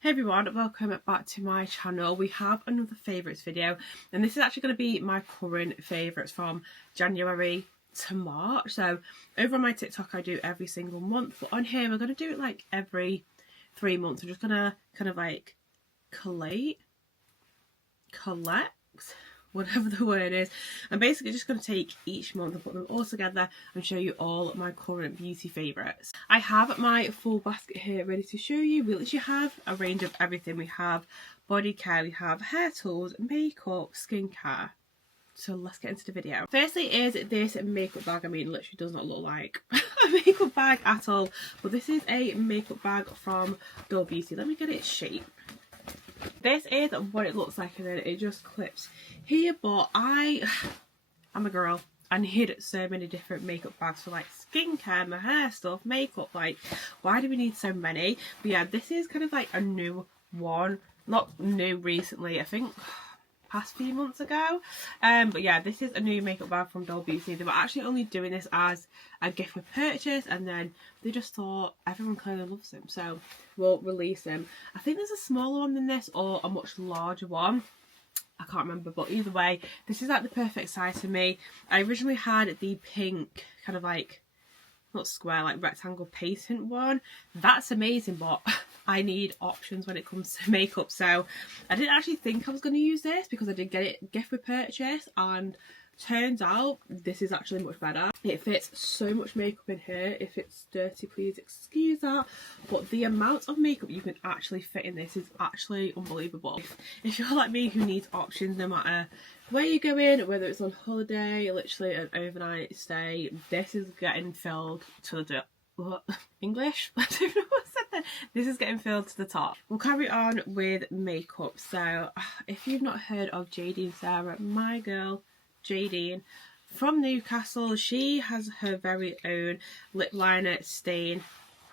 Hey everyone, welcome back to my channel. We have another favourites video, and this is actually going to be my current favourites from January to March. So over on my TikTok I do every single month, but on here we're going to do it like every 3 months. We're just going to kind of like collect, whatever the word is. I'm basically just going to take each month and put them all together and show you all my current beauty favourites. I have my full basket here ready to show you. We literally have a range of everything. We have body care, we have hair tools, makeup, skincare. So let's get into the video. Firstly is this makeup bag. I mean, it literally does not look like a makeup bag at all, but this is a makeup bag from Doll Beauty. Let me get its shape. This is what it looks like, and then it just clips here, but I'm a girl. I need so many different makeup bags for like skincare, my hair stuff, makeup. Like, why do we need so many? But yeah, this is kind of like a new one. Not new recently, I think past few months ago. But yeah, this is a new makeup bag from Doll Beauty. They were actually only doing this as a gift for purchase, and then they just thought everyone kind of loves them, so we'll release them. I think there's a smaller one than this or a much larger one. I can't remember, but either way, this is like the perfect size for me. I originally had the pink kind of like, not square, like rectangle patent one. That's amazing, but I need options when it comes to makeup. So I didn't actually think I was going to use this because I did get it gift with purchase, and turns out this is actually much better. It fits so much makeup in here. If it's dirty, please excuse that, but the amount of makeup you can actually fit in this is actually unbelievable. If you're like me who needs options no matter where you go in, whether it's on holiday, literally an overnight stay, this is getting filled to the English? I don't know what I said there. This is getting filled to the top. We'll carry on with makeup. So if you've not heard of Jadine Sarah, my girl Jadine from Newcastle, she has her very own lip liner stain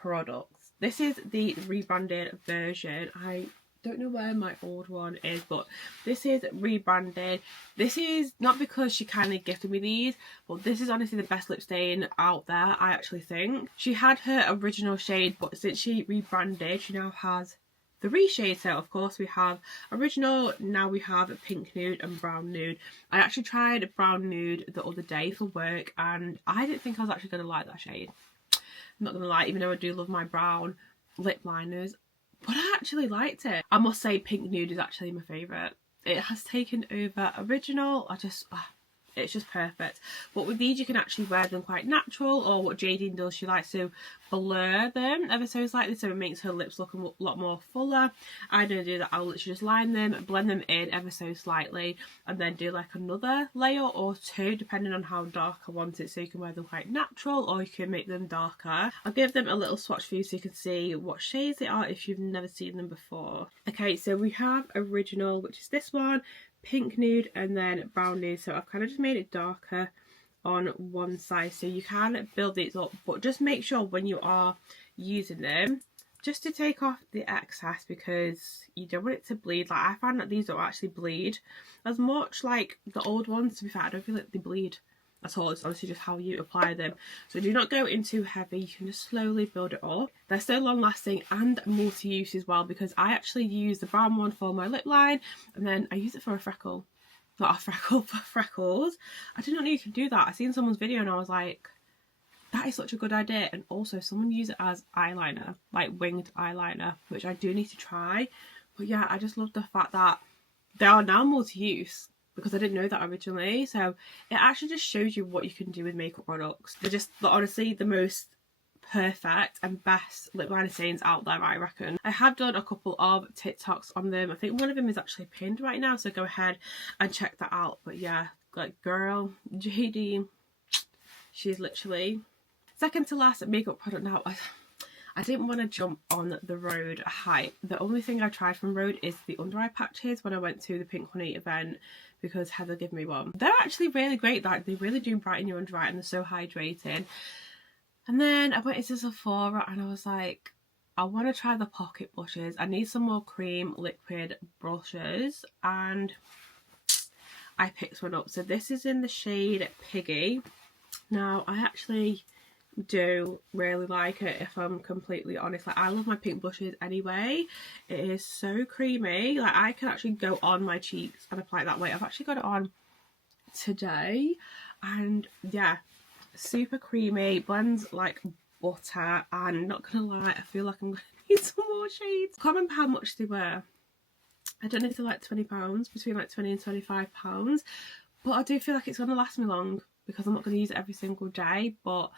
products. This is the rebranded version. I don't know where my old one is, but this is rebranded. This is not because she kindly gifted me these, but this is honestly the best lip stain out there, I actually think. She had her original shade, but since she rebranded, she now has 3 shades. So of course we have original, now we have pink nude and brown nude. I actually tried brown nude the other day for work, and I didn't think I was actually going to like that shade. I'm not going to lie, even though I do love my brown lip liners, but I actually liked it. I must say pink nude is actually my favourite. It has taken over original. It's just perfect. But with these you can actually wear them quite natural, or what Jadine does, she likes to blur them ever so slightly, so it makes her lips look a lot more fuller. I don't do that. I'll literally just line them, blend them in ever so slightly, and then do like another layer or 2 depending on how dark I want it, so you can wear them quite natural or you can make them darker. I'll give them a little swatch for you so you can see what shades they are if you've never seen them before. Okay, so we have original, which is this one, pink nude, and then brown nude. So I've kind of just made it darker on one side, so you can build these up, but just make sure when you are using them just to take off the excess, because you don't want it to bleed. Like, I find that these don't actually bleed as much like the old ones. To be fair, I don't feel like they bleed at all. It's honestly just how you apply them. So do not go in too heavy. You can just slowly build it up. They're so long lasting and multi-use as well, because I actually use the brown one for my lip line, and then I use it for a freckle. Not a freckle, for freckles. I did not know you could do that. I seen someone's video and I was like, that is such a good idea. And also someone used it as eyeliner, like winged eyeliner, which I do need to try. But yeah, I just love the fact that they are now multi-use, because I didn't know that originally. So it actually just shows you what you can do with makeup products. They're honestly the most perfect and best lip liner stains out there, I reckon. I have done a couple of TikToks on them. I think one of them is actually pinned right now, so go ahead and check that out. But yeah, like, girl Jadine, she's literally second to last makeup product now. I didn't want to jump on the Rhode hype. The only thing I tried from Rhode is the under eye patches when I went to the Pink Honey event, because Heather gave me one. They're actually really great. Like, they really do brighten your under eye and they're so hydrating. And then I went into Sephora and I was like, I want to try the pocket blushes. I need some more cream liquid brushes, and I picked one up. So this is in the shade Piggy. Now, I actually do really like it, if I'm completely honest. Like, I love my pink blushes anyway. It is so creamy. Like, I can actually go on my cheeks and apply it that way. I've actually got it on today, and yeah, super creamy, blends like butter, and not gonna lie, I feel like I'm gonna need some more shades. I can't remember how much they were. I don't know if they're like £20, between like £20 and £25, but I do feel like it's gonna last me long because I'm not gonna use it every single day. But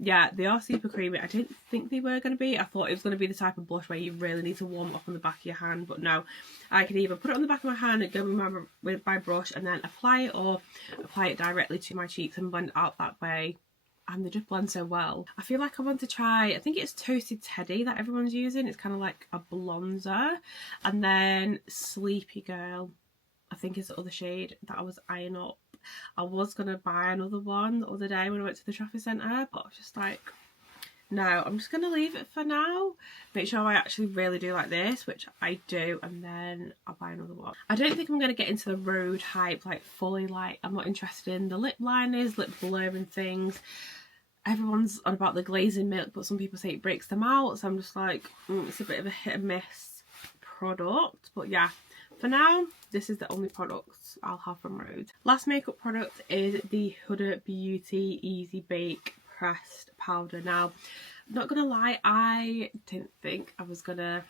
yeah, they are super creamy. I didn't think they were going to be. I thought it was going to be the type of blush where you really need to warm it up on the back of your hand, but no. I can either put it on the back of my hand and go with my brush and then apply it, or apply it directly to my cheeks and blend out that way. And they just blend so well. I feel like I want to try, I think it's Toasted Teddy that everyone's using. It's kind of like a bronzer. And then Sleepy Girl, I think is the other shade that I was eyeing up. I was going to buy another one the other day when I went to the shopping centre, but I was just like, no, I'm just going to leave it for now. Make sure I actually really do like this, which I do, and then I'll buy another one. I don't think I'm going to get into the Rhode hype, like fully. Like, I'm not interested in the lip liners, lip blurring things. Everyone's on about the glazing milk, but some people say it breaks them out, so I'm just like, it's a bit of a hit and miss product. But yeah, for now, this is the only products I'll have from Rhode. Last makeup product is the Huda Beauty Easy Bake Pressed Powder. Now, I'm not gonna lie, I didn't think I was gonna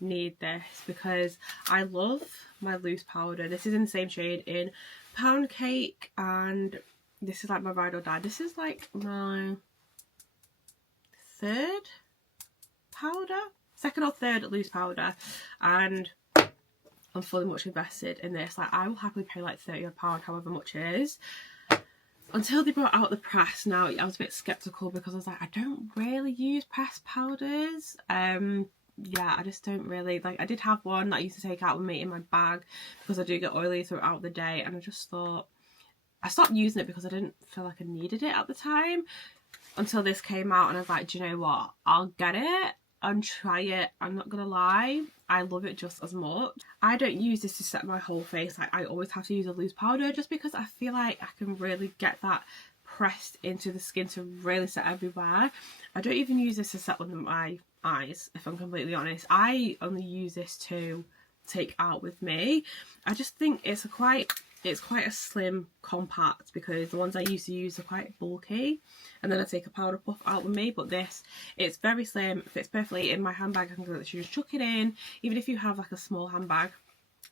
need this because I love my loose powder. This is in the same shade in Pound Cake, and this is like my ride or die. This is like my third powder, second or third loose powder, and I'm fully much invested in this. Like, I will happily pay like £30, however much it is. Until they brought out the press. Now, I was a bit sceptical because I was like, I don't really use pressed powders. Yeah, I just don't really, like, I did have one that I used to take out with me in my bag because I do get oily throughout the day, and I just thought, I stopped using it because I didn't feel like I needed it at the time, until this came out, and I was like, do you know what, I'll get it and try it. I'm not gonna lie, I love it just as much. I don't use this to set my whole face. Like, I always have to use a loose powder just because I feel like I can really get that pressed into the skin to really set everywhere. I don't even use this to set under my eyes, if I'm completely honest. I only use this to take out with me. I just think it's quite a slim compact, because the ones I used to use are quite bulky, and then I take a powder puff out with me. But this, it's very slim, fits perfectly in my handbag. I can literally just chuck it in. Even if you have like a small handbag,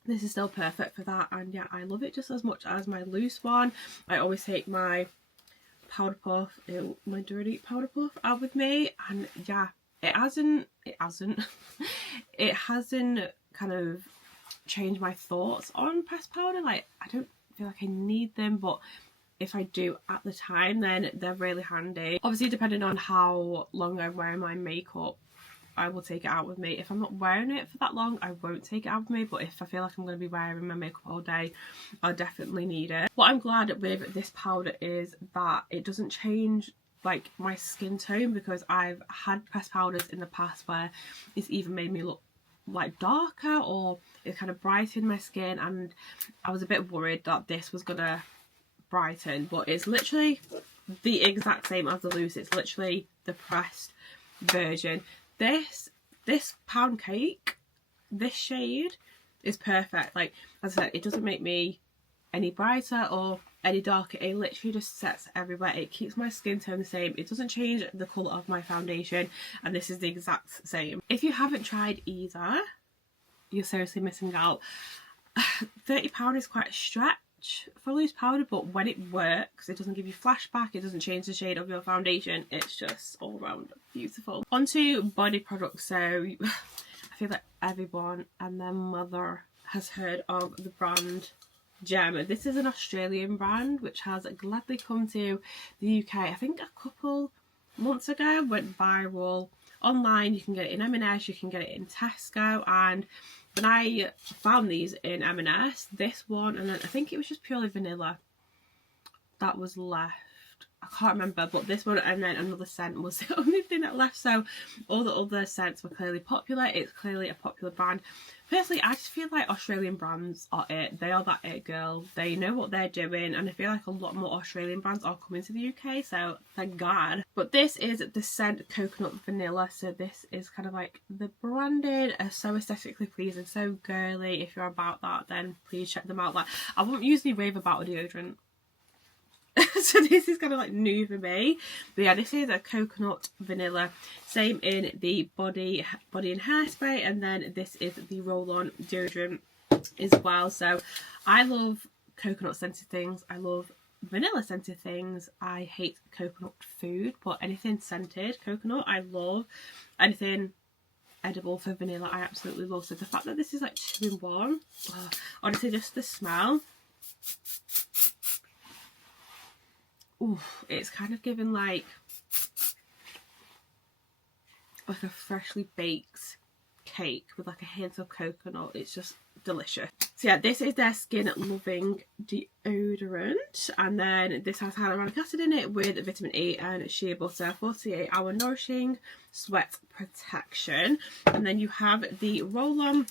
this is still perfect for that. And yeah, I love it just as much as my loose one. I always take my powder puff, my dirty powder puff out with me, and yeah, it hasn't kind of change my thoughts on pressed powder. Like, I don't feel like I need them, but if I do at the time, then they're really handy. Obviously, depending on how long I'm wearing my makeup, I will take it out with me. If I'm not wearing it for that long, I won't take it out with me, but if I feel like I'm going to be wearing my makeup all day, I'll definitely need it. What I'm glad with this powder is that it doesn't change like my skin tone, because I've had pressed powders in the past where it's even made me look like darker, or it kind of brightened my skin, and I was a bit worried that this was gonna brighten, but it's literally the exact same as the loose. It's literally the pressed version. This Pound Cake, this shade is perfect. Like, as I said, it doesn't make me any brighter or any darker. It literally just sets everywhere. It keeps my skin tone the same. It doesn't change the colour of my foundation, and this is the exact same. If you haven't tried either, you're seriously missing out. £30 is quite a stretch for loose powder, but when it works, it doesn't give you flashback, it doesn't change the shade of your foundation. It's just all round beautiful. Onto body products. So I feel like everyone and their mother has heard of the brand Gemma. This is an Australian brand which has gladly come to the UK. I think a couple months ago, went viral online. You can get it in M&S, you can get it in Tesco, and when I found these in M&S, this one, and then I think it was just purely vanilla that was left. I can't remember, but this one and then another scent was the only thing that left. So all the other scents were clearly popular. It's clearly a popular brand. Personally, I just feel like Australian brands are it. They are that it girl. They know what they're doing, and I feel like a lot more Australian brands are coming to the UK, so thank God. But this is the scent Coconut Vanilla, so this is kind of like the branding, so aesthetically pleasing, so girly. If you're about that, then please check them out. Like, I won't usually rave about a deodorant. So this is kind of like new for me, but yeah, this is a Coconut Vanilla, same in the body and hairspray, and then this is the roll-on deodorant as well. So I love coconut scented things, I love vanilla scented things, I hate coconut food, but anything scented coconut I love. Anything edible for vanilla I absolutely love. So the fact that this is like 2 in 1, oh, honestly, just the smell, oof, it's kind of giving like a freshly baked cake with like a hint of coconut. It's just delicious. So yeah, this is their Skin Loving deodorant, and then this has hyaluronic acid in it with vitamin E and shea butter, 48-hour nourishing sweat protection. And then you have the roll-on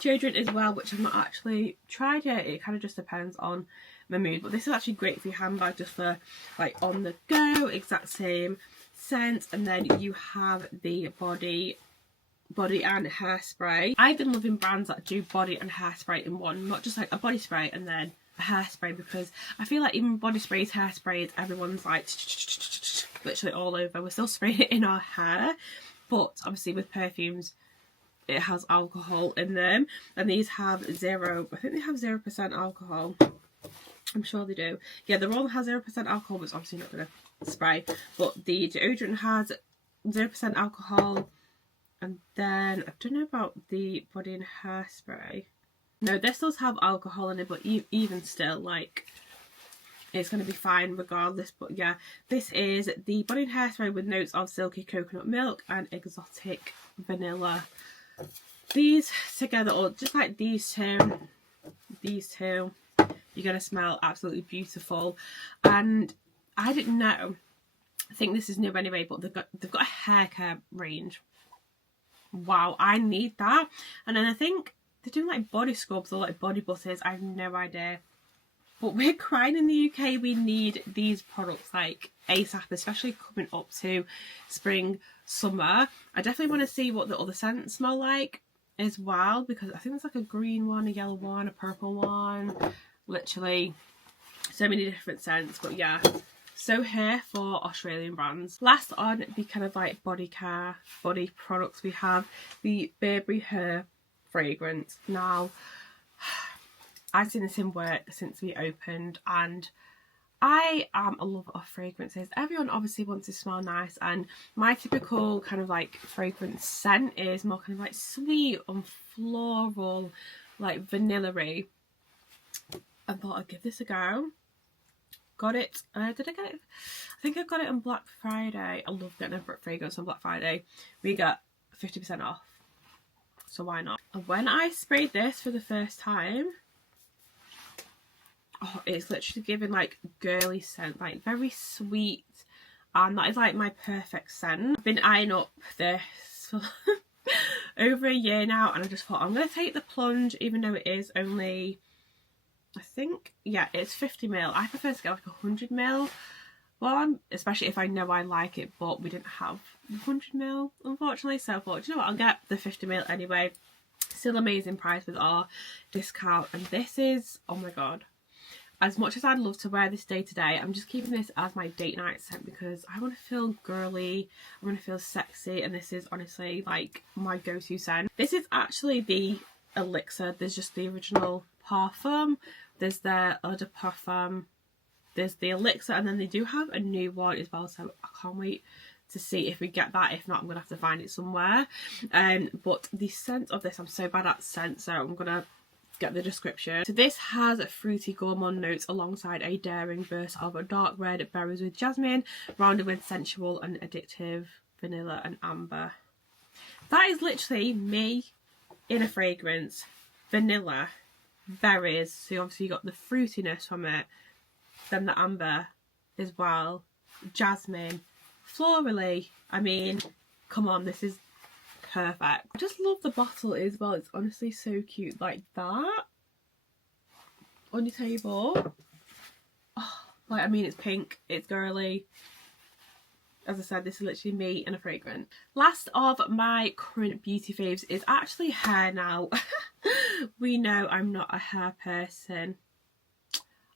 deodorant as well, which I've not actually tried yet. It kind of just depends on my mood, but this is actually great for your handbag, just for like on the go, exact same scent. And then you have the body and hairspray. I've been loving brands that do body and hairspray in one, not just like a body spray and then a hairspray, because I feel like even body sprays, hairsprays, everyone's like literally all over. We're still spraying it in our hair, but obviously with perfumes it has alcohol in them, and these have zero, I think they have 0% alcohol. I'm sure they do. Yeah, the roll has 0% alcohol, but it's obviously not going to spray. But the deodorant has 0% alcohol. And then, I don't know about the body and hairspray. No, this does have alcohol in it, but even still, like, it's going to be fine regardless. But yeah, this is the body and hairspray with notes of silky coconut milk and exotic vanilla. These together, or just like these two, you're going to smell absolutely beautiful. And I didn't know, I think this is new anyway, but they've got a hair care range. Wow, I need that. And then I think they're doing like body scrubs or like body butters. I have no idea. But we're crying in the UK. We need these products like ASAP, especially coming up to spring, summer. I definitely want to see what the other scents smell like as well, because I think there's like a green one, a yellow one, a purple one. Literally so many different scents. But yeah, so here for Australian brands. Last on the kind of like body care, body products, we have the Burberry Her fragrance. Now, I've seen this in work since we opened, and I am a lover of fragrances. Everyone obviously wants to smell nice, and my typical kind of like fragrance scent is more kind of like sweet and floral, like vanilla-y. I thought I'd give this a go. Got it. Did I get it? I think I got it on Black Friday. I love getting a fragrance on Black Friday. We got 50% off, so why not? And when I sprayed this for the first time, oh, it's literally giving like girly scent, like very sweet, and that is like my perfect scent. I've been eyeing up this for over a year now, and I just thought I'm gonna take the plunge, even though it is only, I think, yeah, it's 50ml. I prefer to get like 100ml one, especially if I know I like it, but we didn't have 100ml, unfortunately, so I thought, you know what, I'll get the 50ml anyway. Still amazing price with our discount, and this is, oh my god, as much as I'd love to wear this day to day, I'm just keeping this as my date night scent because I want to feel girly, I want to feel sexy, and this is honestly like my go-to scent. This is actually the Elixir. There's just the original parfum, there's their eau de parfum, there's the Elixir, and then they do have a new one as well, so I can't wait to see if we get that. If not, I'm gonna have to find it somewhere. But the scent of this, I'm so bad at scent, so I'm gonna get the description. So this has fruity gourmand notes alongside a daring burst of dark red berries with jasmine, rounded with sensual and addictive vanilla and amber. That is literally me in a fragrance. Vanilla, berries, so obviously you got the fruitiness from it, then the amber as well, jasmine, florally. I mean, come on, this is perfect. I just love the bottle as well. It's honestly so cute, like that on your table. Oh, like, I mean, it's pink, it's girly. As I said, this is literally me and a fragrance. Last of my current beauty faves is actually hair now. We know I'm not a hair person.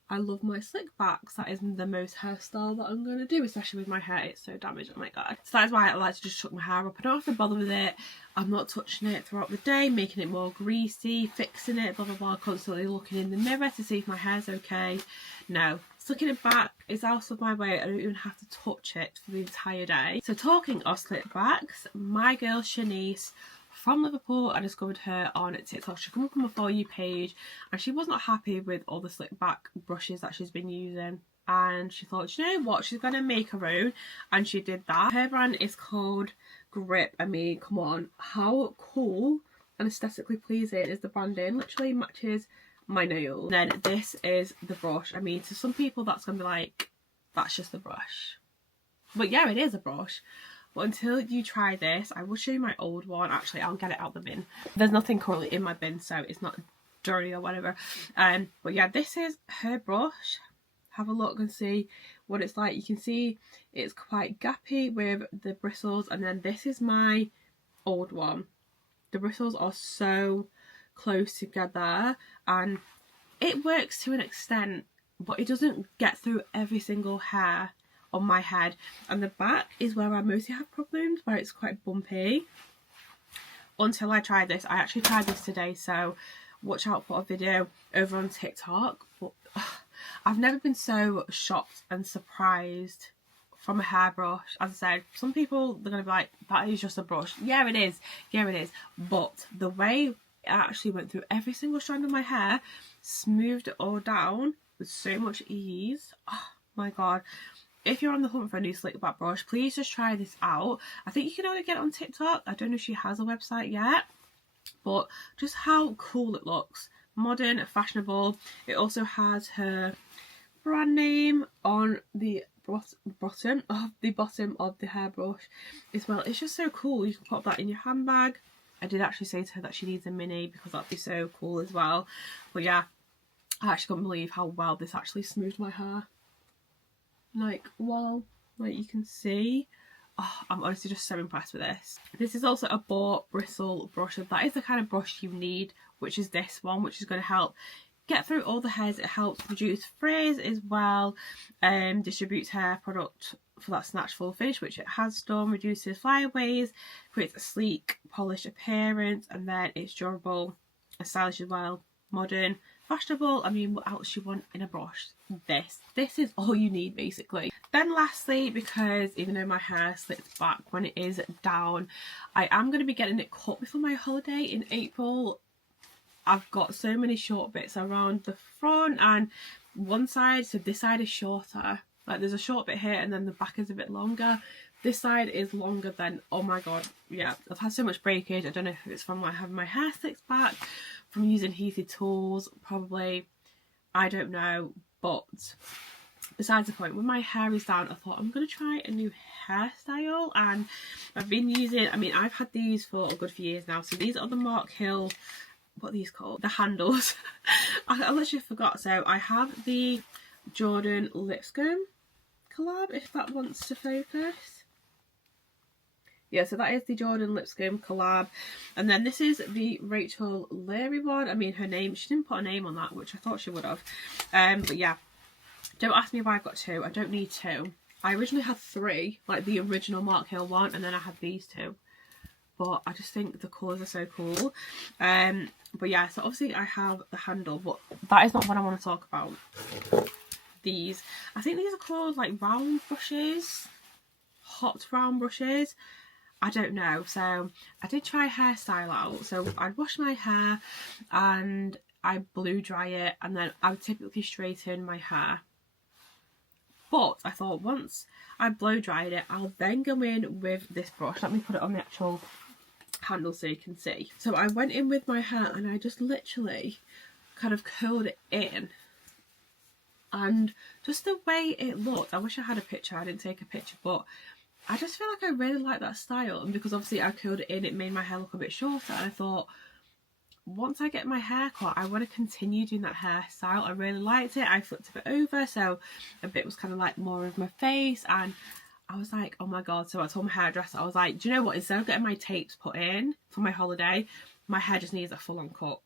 I love my slick backs. That is the most hairstyle that I'm going to do, especially with my hair. It's so damaged, oh my god. So that is why I like to just chuck my hair up. I don't have to bother with it. I'm not touching it throughout the day, making it more greasy, fixing it, blah blah blah, constantly looking in the mirror to see if my hair's okay. No. Slicking it back is out of my way. I don't even have to touch it for the entire day. So talking of slick backs, my girl Shanice from Liverpool, I discovered her on TikTok. She came up on my For You page and she was not happy with all the slick back brushes that she's been using, and she thought, you know what, she's gonna make her own, and she did that. Her brand is called Grip. I mean, come on, how cool and aesthetically pleasing is the branding? Literally matches my nails. Then this is the brush. I mean, to some people that's gonna be like, that's just a brush, but yeah, it is a brush. But until you try this, I will show you my old one. Actually, I'll get it out the bin. There's nothing currently in my bin, so it's not dirty or whatever. But yeah, this is her brush. Have a look and see what it's like. You can see it's quite gappy with the bristles, and then this is my old one. The bristles are so close together, and it works to an extent, but it doesn't get through every single hair on my head. And the back is where I mostly have problems, where it's quite bumpy. Until I tried this. I actually tried this today, so watch out for a video over on TikTok. But I've never been so shocked and surprised from a hairbrush. As I said, some people, they're going to be like, that is just a brush. Yeah, it is. Yeah, it is. But the way it actually went through every single strand of my hair, smoothed it all down with so much ease. Oh my god. If you're on the hunt for a new slick back brush, please just try this out. I think you can only get it on TikTok. I don't know if she has a website yet, but just how cool it looks. Modern, fashionable. It also has her brand name on the bottom of the hairbrush as well. It's just so cool. You can pop that in your handbag. I did actually say to her that she needs a mini because that'd be so cool as well. But yeah, I actually couldn't believe how well this actually smoothed my hair. Like, wow, like you can see. Oh, I'm honestly just so impressed with this. This is also a boar bristle brush. That is the kind of brush you need, which is this one, which is going to help get through all the hairs. It helps reduce frizz as well, distributes hair product for that snatch full finish, which it has done, reduces flyaways, creates a sleek, polished appearance, and then it's durable and stylish as well, modern, fashionable. I mean, what else you want in a brush? This is all you need basically. Then lastly, because even though my hair slips back when it is down, I am going to be getting it cut before my holiday in April. I've got so many short bits around the front and one side, so this side is shorter. Like there's a short bit here and then the back is a bit longer. This side is longer than, oh my god, yeah, I've had so much breakage. I don't know if it's from like having my hair slicked back, from using heated tools, probably, I don't know. But besides the point, when my hair is down, I thought I'm going to try a new hairstyle, and I've been using, I mean, I've had these for a good few years now. So these are the Mark Hill, what are these called? The handles. I literally forgot. So I have the Jordan Lipscomb collab, if that wants to focus. Yeah, so that is the Jordan Lipscomb collab. And then this is the Rachel Leary one. I mean, her name, she didn't put a name on that, which I thought she would have. But yeah, don't ask me why I've got two. I don't need two. I originally had three, like the original Mark Hill one, and then I had these two. But I just think the colours are so cool. But yeah, so obviously I have the handle, but that is not what I want to talk about. These, I think these are called like round brushes, hot round brushes. I don't know. So I did try a hairstyle out. So I'd wash my hair and I blow dry it, and then I would typically straighten my hair. But I thought once I blow dried it, I'll then go in with this brush. Let me put it on the actual handle so you can see. So I went in with my hair and I just literally kind of curled it in and just the way it looked. I wish I had a picture. I didn't take a picture, but I just feel like I really like that style. And because obviously I curled it in, it made my hair look a bit shorter, and I thought, once I get my hair cut, I want to continue doing that hairstyle. I really liked it. I flipped it over, so a bit was kind of like more of my face, and I was like, oh my god. So I told my hairdresser, I was like, do you know what, instead of getting my tapes put in for my holiday, my hair just needs a full-on cut,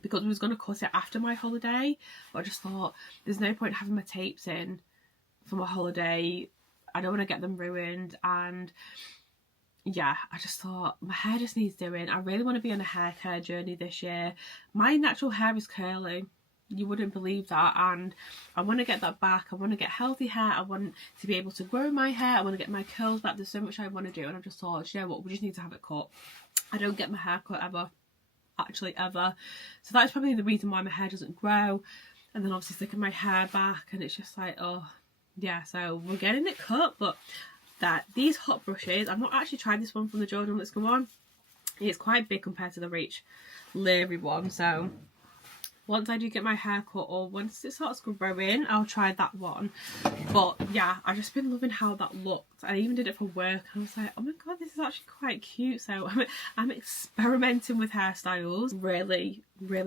because I was going to cut it after my holiday, but I just thought there's no point having my tapes in for my holiday. I don't want to get them ruined, and yeah, I just thought my hair just needs doing. I really want to be on a hair care journey this year. My natural hair is curly. You wouldn't believe that, and I want to get that back. I want to get healthy hair. I want to be able to grow my hair. I want to get my curls back. There's so much I want to do, and I just thought, you know what, we just need to have it cut. I don't get my hair cut ever, actually ever. So that's probably the reason why my hair doesn't grow. And then obviously sticking my hair back, and it's just like, oh yeah, so we're getting it cut. But that these hot brushes, I've not actually tried this one from the Jordan Let's Go On. It's quite big compared to the Reach Leary one, so once I do get my hair cut, or once it starts growing, I'll try that one. But yeah, I've just been loving how that looked. I even did it for work, and I was like, oh my god, this is actually quite cute. So I'm experimenting with hairstyles. Really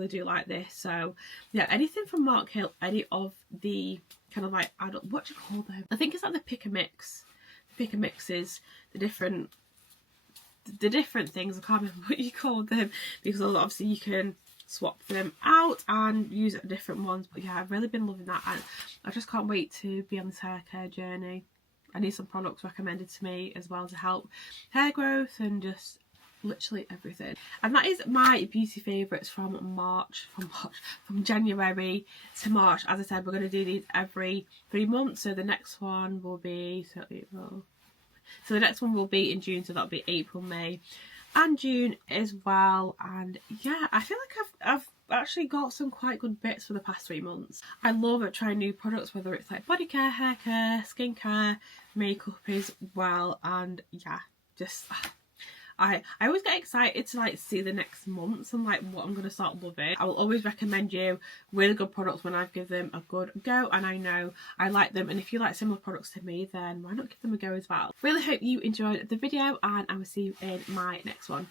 do like this. So yeah, anything from Mark Hill, any of the kind of like adult, what do you call them? I think it's like the pick and mix. Pick and mixes, the different things. I can't remember what you call them, because obviously you can swap them out and use different ones. But yeah, I've really been loving that, and I just can't wait to be on this hair care journey. I need some products recommended to me as well to help hair growth and just literally everything. And that is my beauty favourites from January to March. As I said, we're going to do these every 3 months, so the next one will be so the next one will be in June, so that'll be April, May and June as well. And yeah, I feel like I've actually got some quite good bits for the past 3 months. I love trying new products, whether it's like body care, hair care, skincare, makeup as well. And yeah, just I always get excited to like see the next months and like what I'm going to start loving. I will always recommend you really good products when I give them a good go, and I know I like them. And if you like similar products to me, then why not give them a go as well. Really hope you enjoyed the video, and I will see you in my next one.